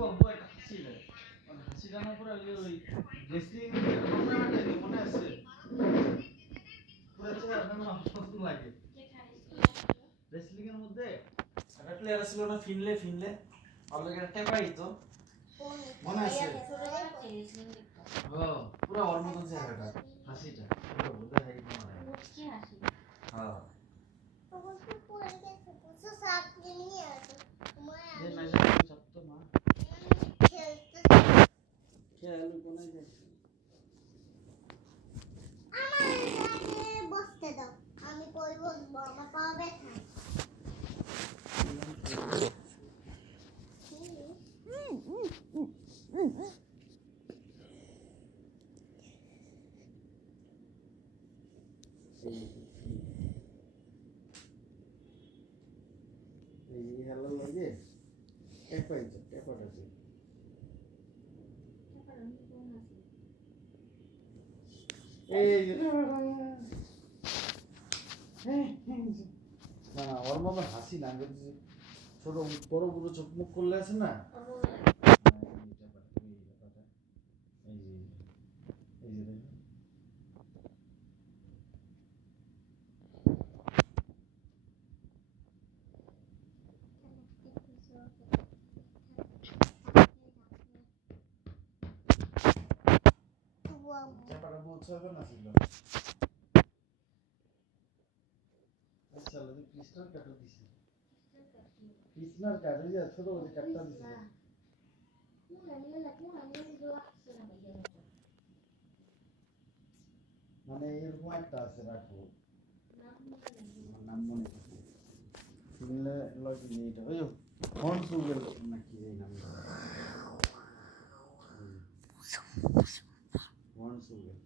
বাবু একটা হাসি দেয় মানে হাসিটা না পুরো ওই রেসলিং মনে আছে পুরো চেহারা না মতন লাগে রেসলিং এর মধ্যে একটা প্লেয়ার ছিল না ফিনলে অলরেডি একটা টেপাই তো মনে আছে পুরো ওর মতন চেহারাটা হাসিটা পুরো বোঝা যায় কি মানে মুচকি হাসি হ্যাঁ ये मैं सब तो मां खेलते खेल कोने যাচ্ছে আমার সাথে বসতে দাও আমি কই বসবো আমার পা ব্যথা এই হ্যালো লাগে টেপাই তো টেপাটা আছে এই না ওর মতো হাসি না ছোট বড় বড় চোখ মুখ করলে আছে না চাপাটা বলছো হবে না ছিল আচ্ছা লদি ক্রিস্টাল কাটো দিছি ক্রিস্টাল কাটো যা ছোট ওই কাটটা দিছি মানে এরকম একটা আছে রাখো নাম মনে করতে শুনলে লজি এটা ওই ফোন সুগেল নাকি এই নাম ফোন সুগেল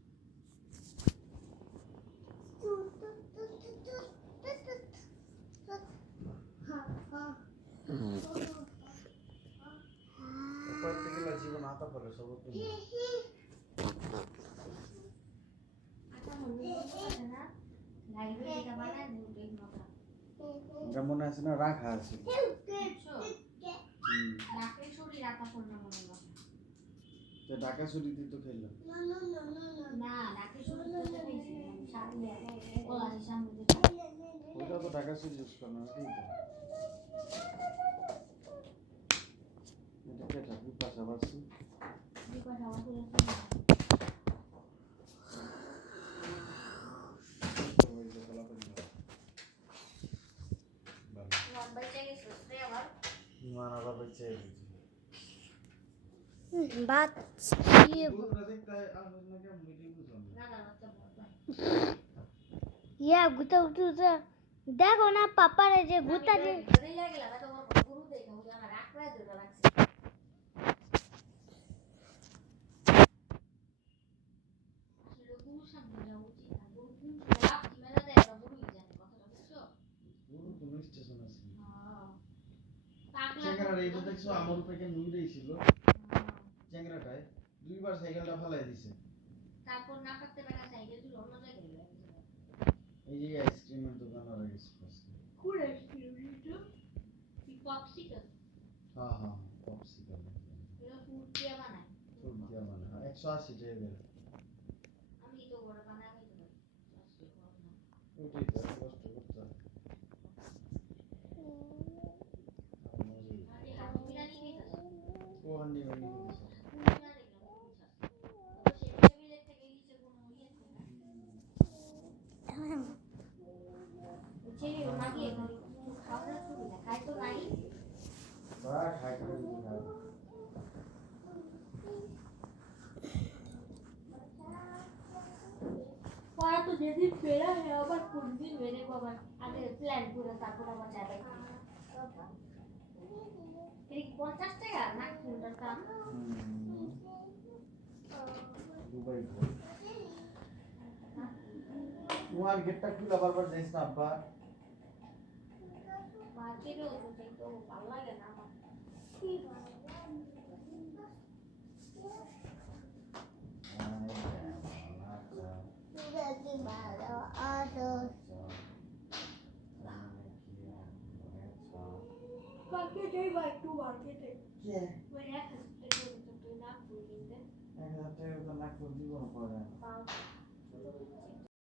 প্রত্যেকটা জীবন আতা পড়ে সব তুমি মনে আছে না রাখা আছে ঢাকা ছুটিতে তো খেললাম ওটা তো ঢাকা ছুটি ইউজ করো না এটা কেটা বিপাশা বাসি बात ये गुता गुता देखो ना पापा रे जे गुता जे চেঙ্গারা এটা দেখছো আমার উপরে নুইরেই ছিল চেঙ্গারাটায় দুইবার সাইকেলটা ফালাই দিছে তারপর না করতে পারা সাইকেল তুই অন্য জায়গায় গেল এই যে আইসক্রিমের দোকান আর কোন আইসক্রিম এটা কি পপসিকল হ্যাঁ হ্যাঁ পপসিকল এটা ফুড দিয়ে বানায় 180 টাকা বের আমি তো বড় বানাই খাইতে পারি ওইটাই তো কষ্ট করতে तो जैसे फेरा है अब कुछ दिन मेरे को अब आगे प्लान पूरा ताको ना बचा फिर 50 টাকা না কিলোটার দাম দুবাই তোমার গেটটা খুলে বারবার যাইছ না আব্বা মার্কেটে তো ভালো লাগে না আমার কি ভালো আছো কাকে যাই বা একটু মার্কেটে কে ওই এক 1,000 টাকা নাগপুর জীবন পাওয়া যায় না। পাও